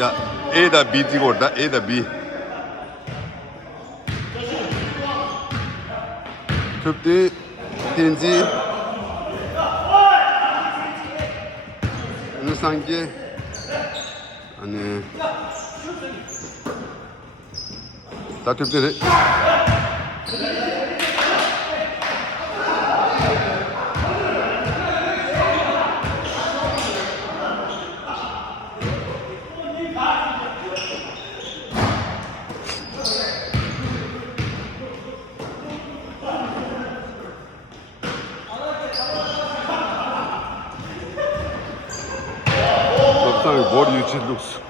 야, A다 B 뛰고 온다. A다 B. köpte tenzi ini sanki hani daha köpte body which it looks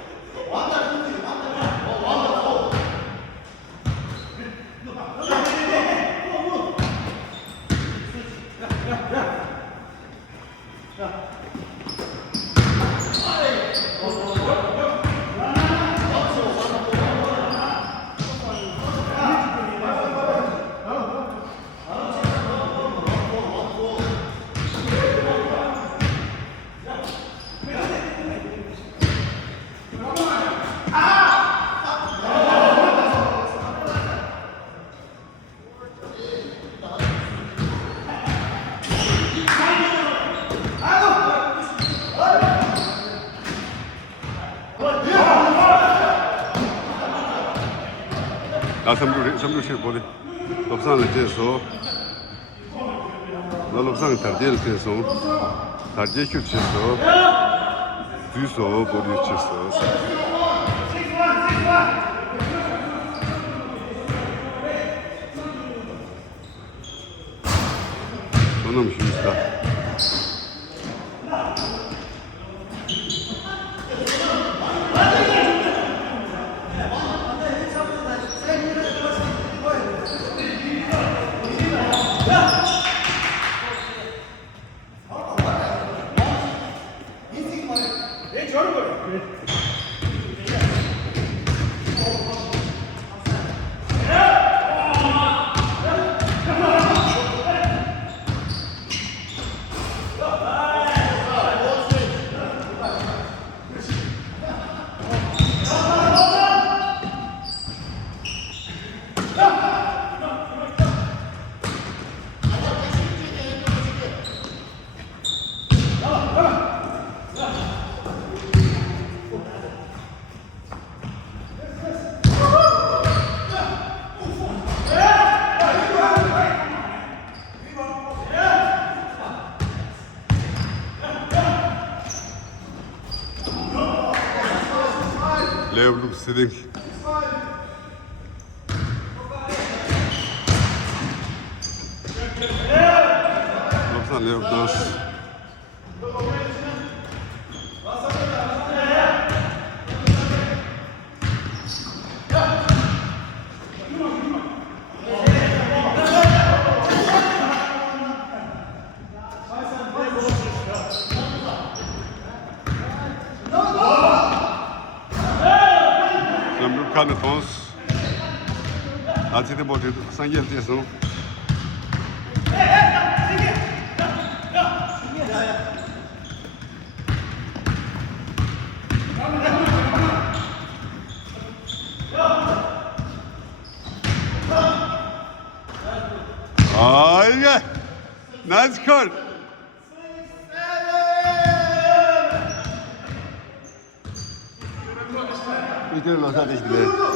나 삼루 보내 롭상을 떼서 나 롭상을 다리를 떼서 다리에 큐치서 뒤서 보리 쳤어 너무 힘들다 Leo looks sitting. Baksana Leo dans. Canne tons. Altid bort ut. Sen hjälpte jag så. Ay, nice call. 이대로 넣어야 되시네.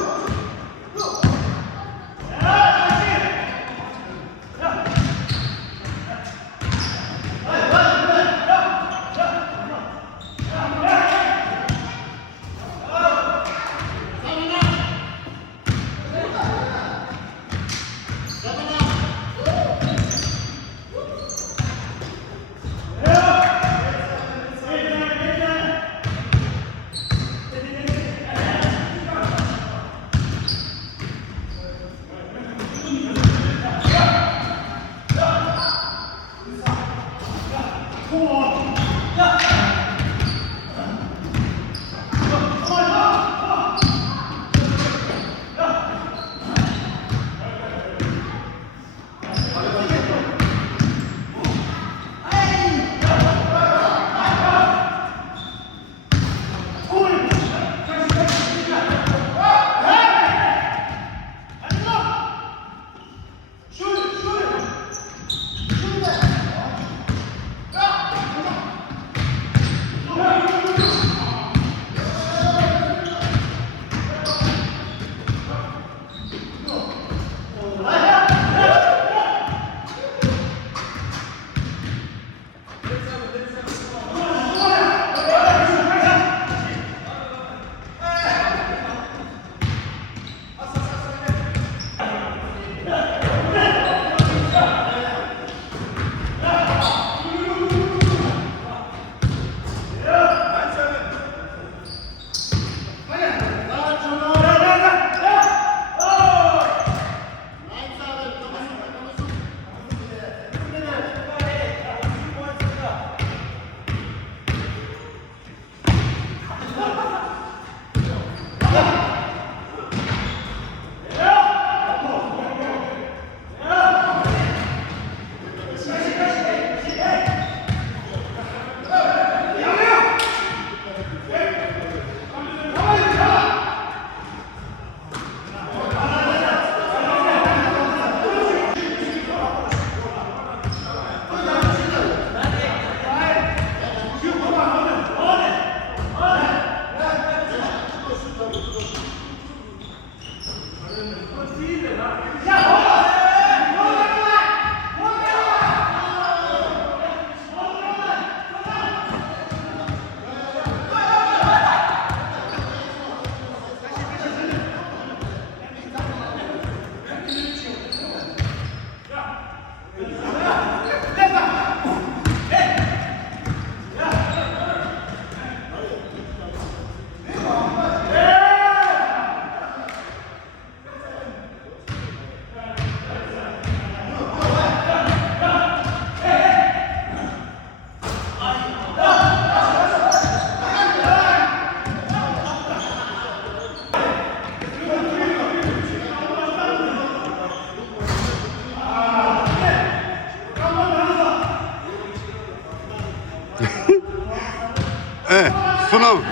예, 손업.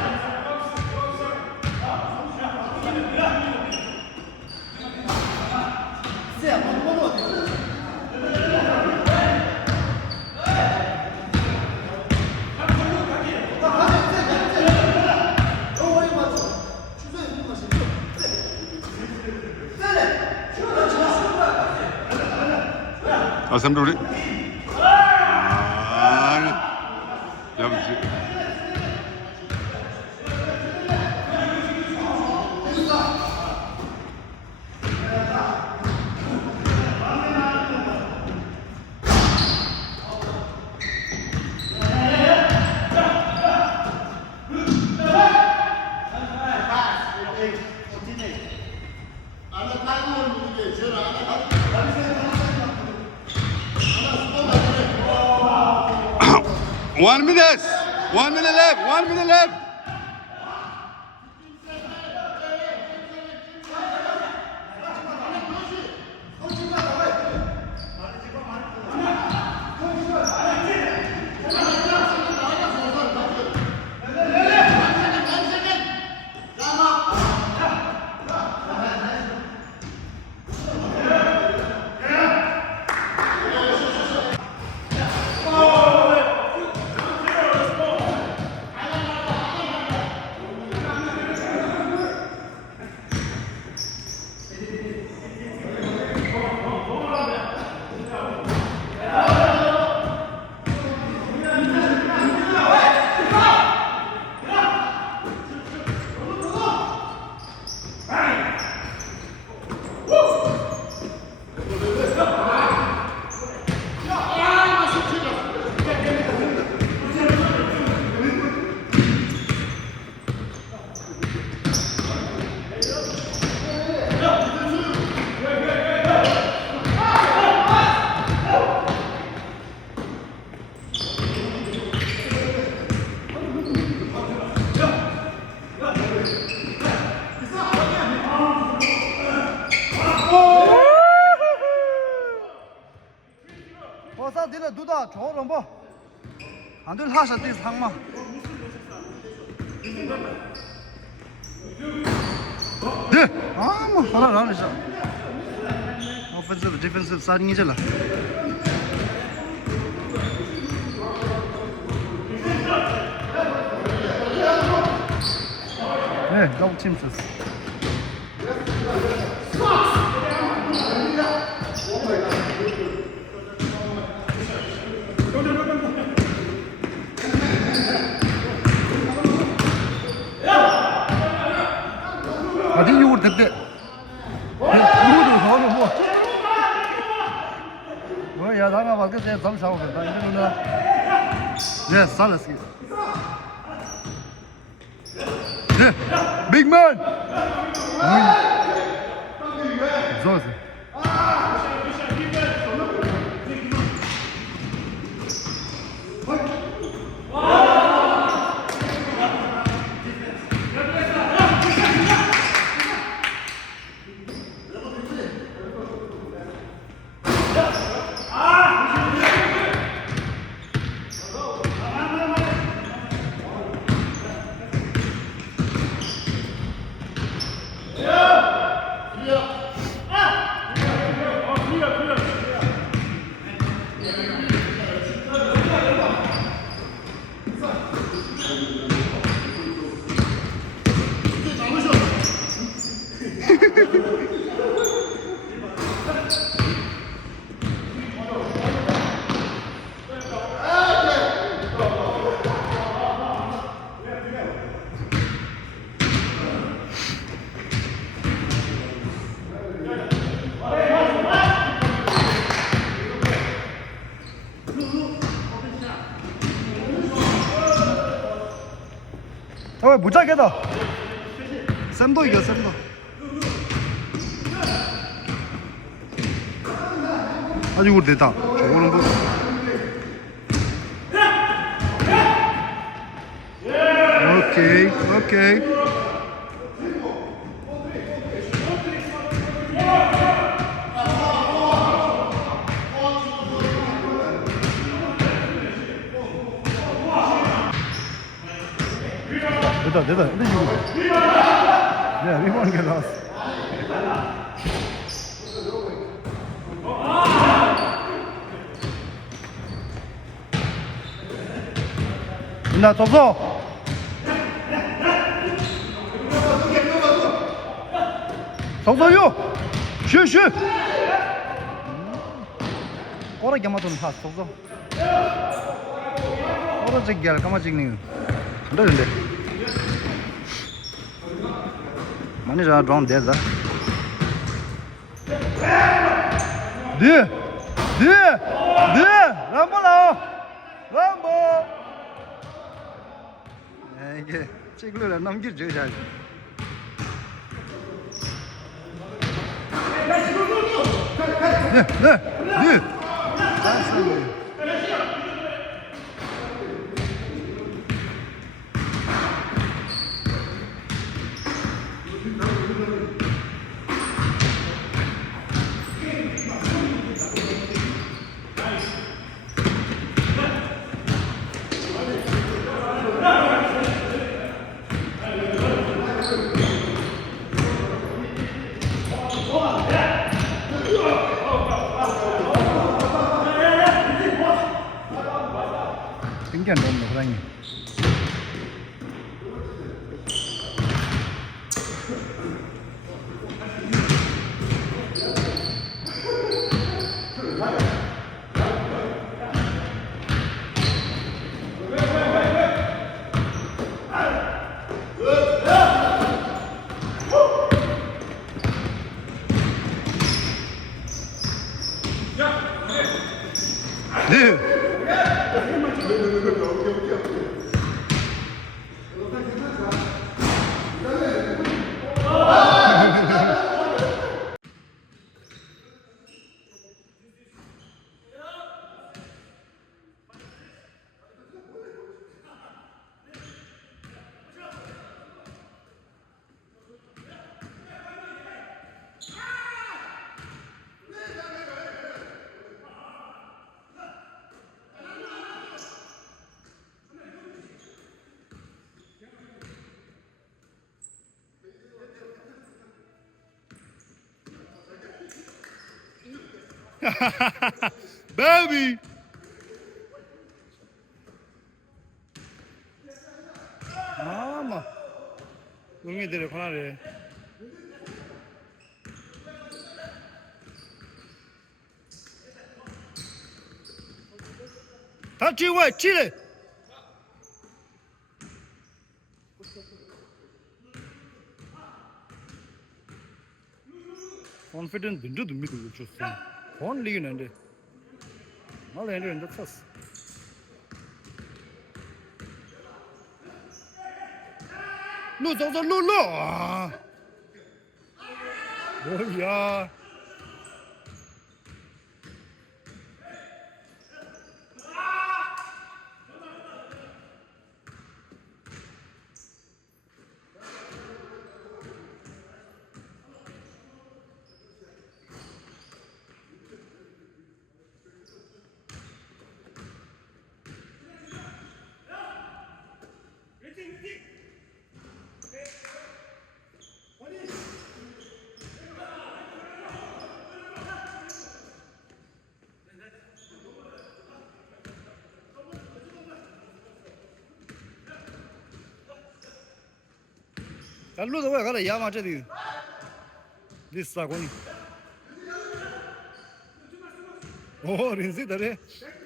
Assembly. Yapıcı. One minute left. 1 minute left. Dile duda çoğun bu. Andül haşa değil hangma. De. Ama falan lan işte. Offensive, defensive starting iyice la. Ne? Double teamsiz. Hadi yoğurt dedi. Yoğurt onu bu. Bu ya daha başka şey tam şahı oldu. Ben de ona. Ne salas ki. Ne? Big man. Zor. 무작해다. 쌤도 이겨 쌤도. 아직 우리 됐다. 저거는 뭐. 오케이 오케이. 됐다. 근데 이거. 네, 리본 게 나왔어. 나 접속. 정선유. 슈. 꼬라 개마돈 하 접속. 꼬라 제기할 까마 찍는. 안 되는데. 많이 자 드럼 되다. 네. 람보. 이게 찍으려 넘기죠, 잘. 네. 굉장히 너무 그랑이. 네. Baby. Mama. 응애들의 권한을. 같이 와, 치래. Confident bindu dummi du chussu. Phone ligne ande. Mal ande ande tsas. Lu zo lu. Oh ya. Lu da gara ya ma chedi. This sagoni. Oh, rinzi dare.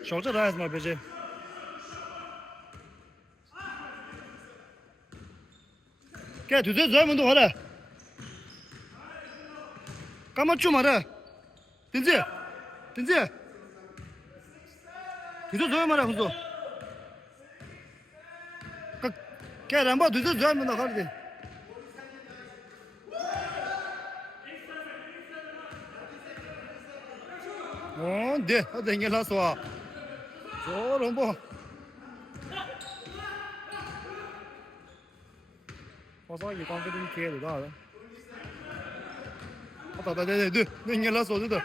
Shoja rais ma beje. Ke tu zai mun do hara. Kama chu mara. Tinzi. Tu zai mara huzo. Ke ramba tu zai mun do hara. 네, 어디 나서 와. 저런 뭐. 화사하게 confident 계획도 다. 네, 네, 나서 어디다.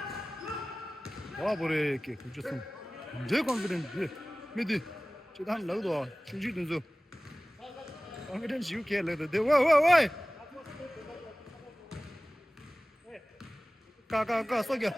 와 버려 이렇게 그쳤음. 제 confident. 네, 미디. 제가 한 나도 충지 된서. I'm going to shoot a little bit. Whoa. Go, so good.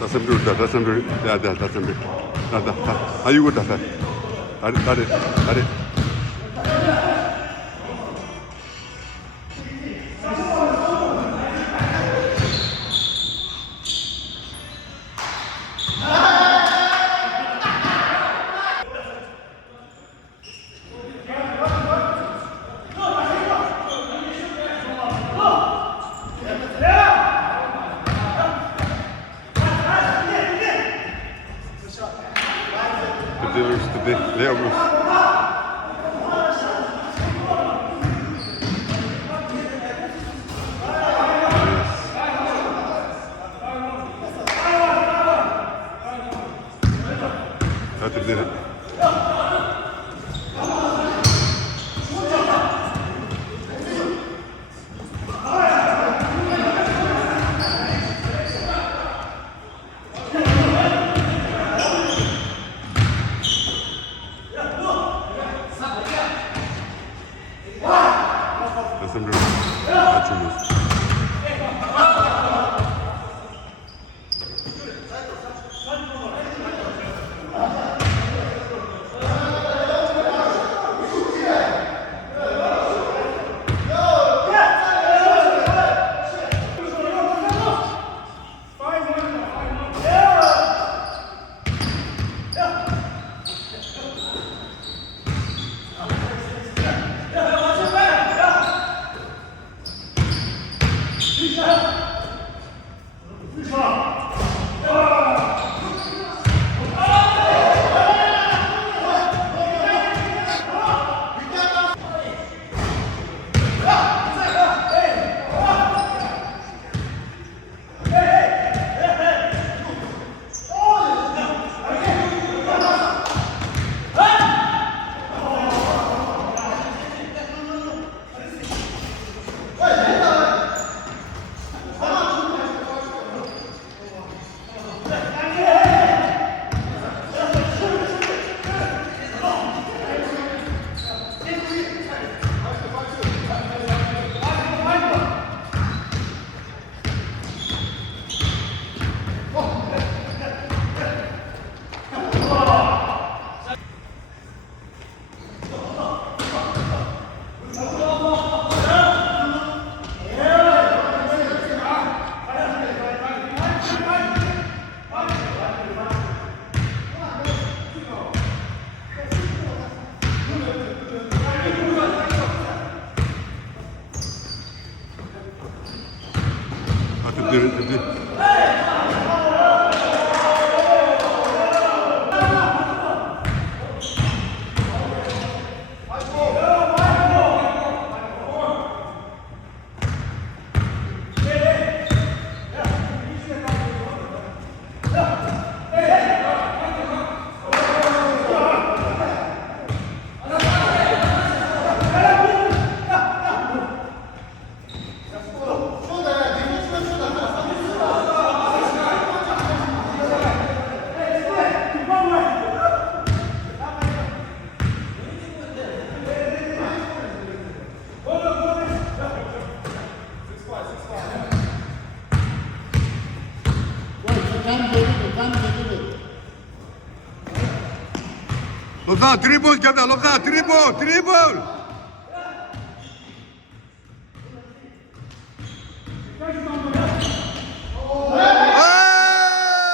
That's him do that. That's him do. Yeah, that's him do. That. Are you good? That. That it. Leo Bruce. That's it. Lobna, dribble, get that. Lobna, dribble. Hey!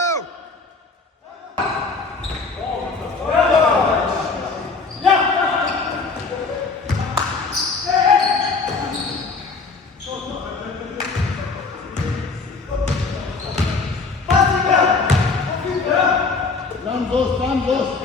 Stand los, stand los.